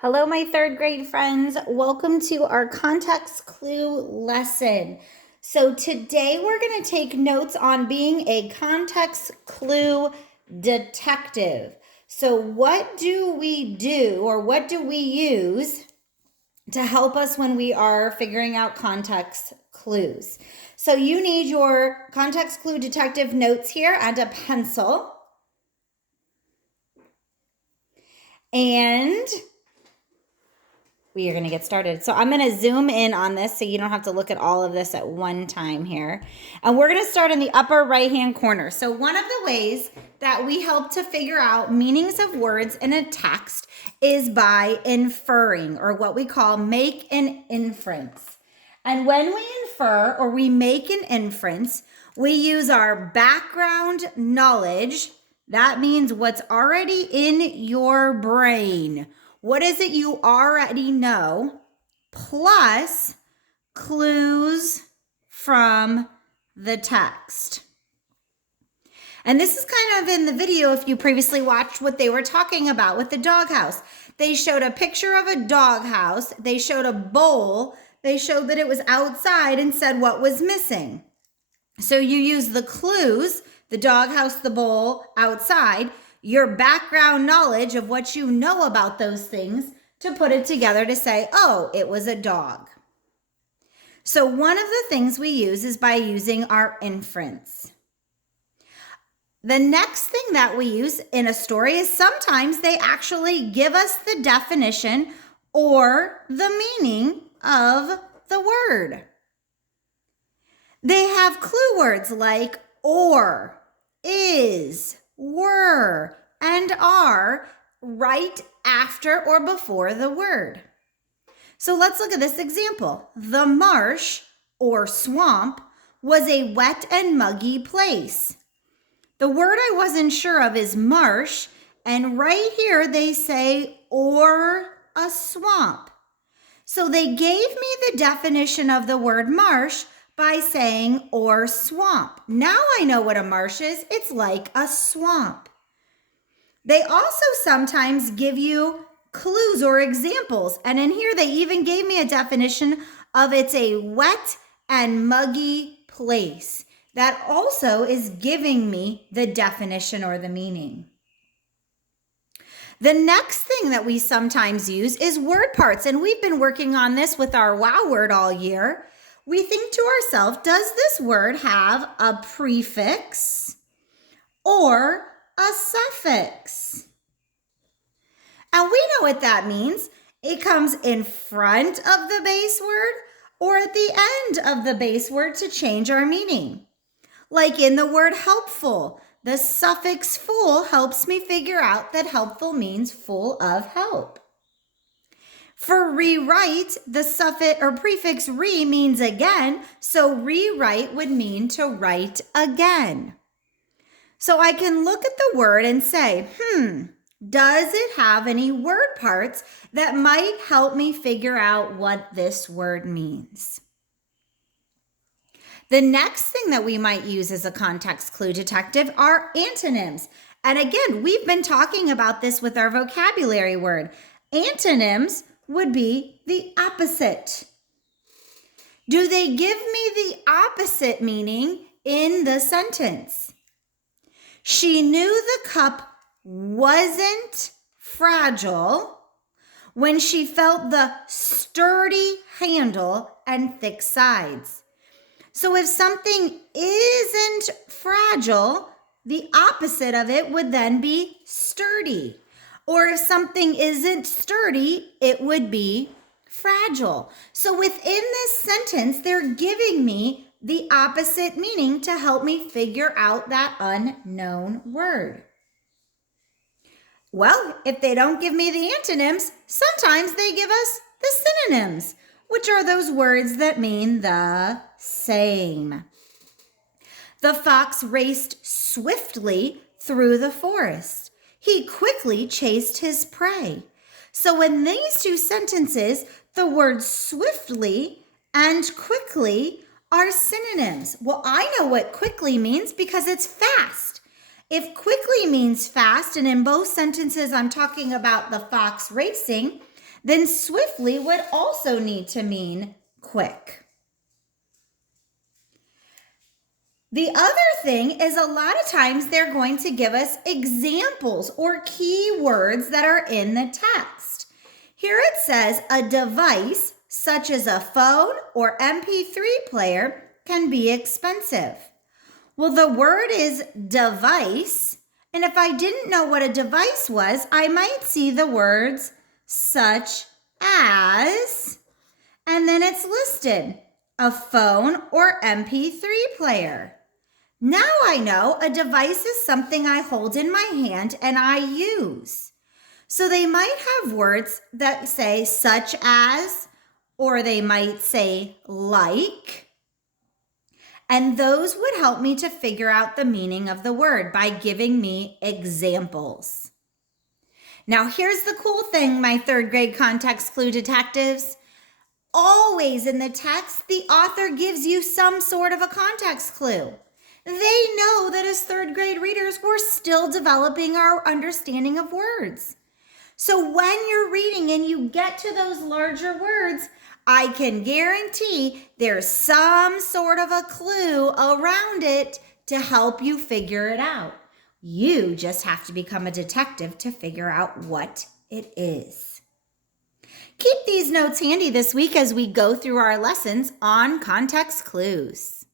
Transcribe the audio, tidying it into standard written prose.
Hello, my third grade friends. Welcome to our context clue lesson. So today we're going to take notes on being a context clue detective. So what do we do or what do we use to help us when we are figuring out context clues? So you need your context clue detective notes here and a pencil. And we are going to get started. So I'm going to zoom in on this so you don't have to look at all of this at one time here. And we're going to start in the upper right-hand corner. So one of the ways that we help to figure out meanings of words in a text is by inferring, or what we call make an inference. And when we infer or we make an inference, we use our background knowledge. That means what's already in your brain. What is it you already know, plus clues from the text? And this is kind of in the video, if you previously watched what they were talking about with the doghouse. They showed a picture of a doghouse. They showed a bowl. They showed that it was outside and said what was missing. So you use the clues, the doghouse, the bowl, outside, your background knowledge of what you know about those things to put it together to say, oh, it was a dog. So one of the things we use is by using our inference. The next thing that we use in a story is sometimes they actually give us the definition or the meaning of the word. They have clue words like or, is, were, and are right after or before the word. So let's look at this example. The marsh or swamp was a wet and muggy place. The word I wasn't sure of is marsh, and right here they say or a swamp. So they gave me the definition of the word marsh by saying or swamp. Now I know what a marsh is. It's like a swamp. They also sometimes give you clues or examples. And in here, they even gave me a definition of it's a wet and muggy place. That also is giving me the definition or the meaning. The next thing that we sometimes use is word parts. And we've been working on this with our wow word all year. We think to ourselves, does this word have a prefix or a suffix? And we know what that means. It comes in front of the base word or at the end of the base word to change our meaning. Like in the word helpful, the suffix full helps me figure out that helpful means full of help. For rewrite, the suffix or prefix re means again, so rewrite would mean to write again. So I can look at the word and say, does it have any word parts that might help me figure out what this word means? The next thing that we might use as a context clue detective are antonyms. And again, we've been talking about this with our vocabulary word. Antonyms would be the opposite. Do they give me the opposite meaning in the sentence? She knew the cup wasn't fragile when she felt the sturdy handle and thick sides. So if something isn't fragile, the opposite of it would then be sturdy. Or if something isn't sturdy, it would be fragile. So within this sentence, they're giving me the opposite meaning to help me figure out that unknown word. Well, if they don't give me the antonyms, sometimes they give us the synonyms, which are those words that mean the same. The fox raced swiftly through the forest. He quickly chased his prey. So in these two sentences, the words swiftly and quickly are synonyms. Well, I know what quickly means because it's fast. If quickly means fast, and in both sentences I'm talking about the fox racing, then swiftly would also need to mean quick. The other thing is a lot of times they're going to give us examples or key words that are in the text. Here it says a device such as a phone or MP3 player can be expensive. Well, the word is device, and if I didn't know what a device was, I might see the words such as, and then it's listed, a phone or MP3 player. Now I know a device is something I hold in my hand and I use. So they might have words that say such as, or they might say like. And those would help me to figure out the meaning of the word by giving me examples. Now here's the cool thing, my third grade context clue detectives. Always in the text, the author gives you some sort of a context clue. They know that as third grade readers, we're still developing our understanding of words. So when you're reading and you get to those larger words, I can guarantee there's some sort of a clue around it to help you figure it out. You just have to become a detective to figure out what it is. Keep these notes handy this week as we go through our lessons on context clues.